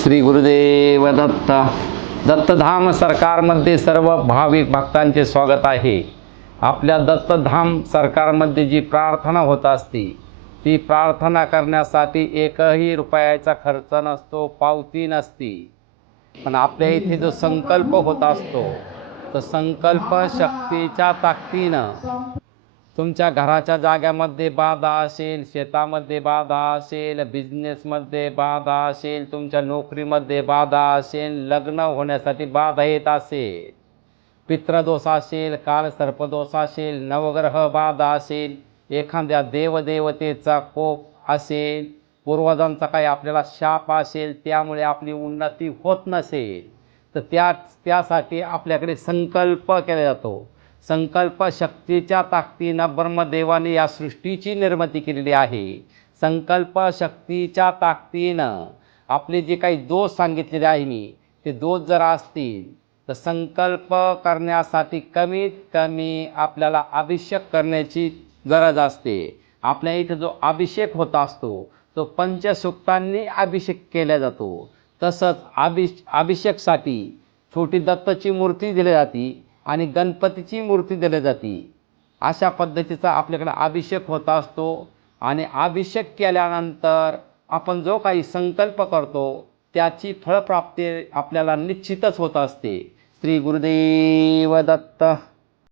श्री गुरुदेव दत्त. दत्तधाम सरकारमध्ये सर्व भाविक भक्तांचे स्वागत आहे. आपल्या दत्तधाम सरकारमध्ये जी प्रार्थना होत असते ती प्रार्थना करण्यासाठी एकही रुपयाचा खर्च नसतो पावती नसती. पण आपल्या इथे जो संकल्प होत असतो तो संकल्प शक्तीच्या ताकदीनं तुमच्या घराच्या जाग्यामध्ये बाधा असेल शेतामध्ये बाधा असेल बिझनेसमध्ये बाधा असेल तुमच्या नोकरीमध्ये बाधा असेल लग्न होण्यासाठी बाधा येत असेल. पित्रदोष असेल काल सर्पदोष असेल नवग्रह बाधा असेल एखाद्या देवदेवतेचा कोप असेल पूर्वजांचा काही आपल्याला शाप असेल त्यामुळे आपली उन्नती होत नसेल तर त्या त्यासाठी आपल्याकडे संकल्प केला जातो. संकल्प शक्तीच्या ताकदीनं ब्रह्मदेवाने या सृष्टीची निर्मिती केलेली आहे. संकल्प शक्तीच्या ताकदीनं आपले जे काही दोष सांगितलेले आहे मी ते दोष जर असतील तर संकल्प करण्यासाठी कमीत कमी आपल्याला अभिषेक करण्याची गरज असते. आपल्या इथं जो अभिषेक होत असतो तो पंचसुक्तांनी अभिषेक केला जातो. तसंच अभिष अभिषेकसाठी छोटी दत्ताची मूर्ती दिली जाते. आणि गणपतीची मूर्ती दिली जाते. अशा पद्धतीचा आपल्याकडे अभिषेक होत असतो आणि अभिषेक केल्यानंतर आपण जो काही संकल्प करतो त्याची फळप्राप्ती आपल्याला निश्चितच होत असते. श्री गुरुदेव दत्त.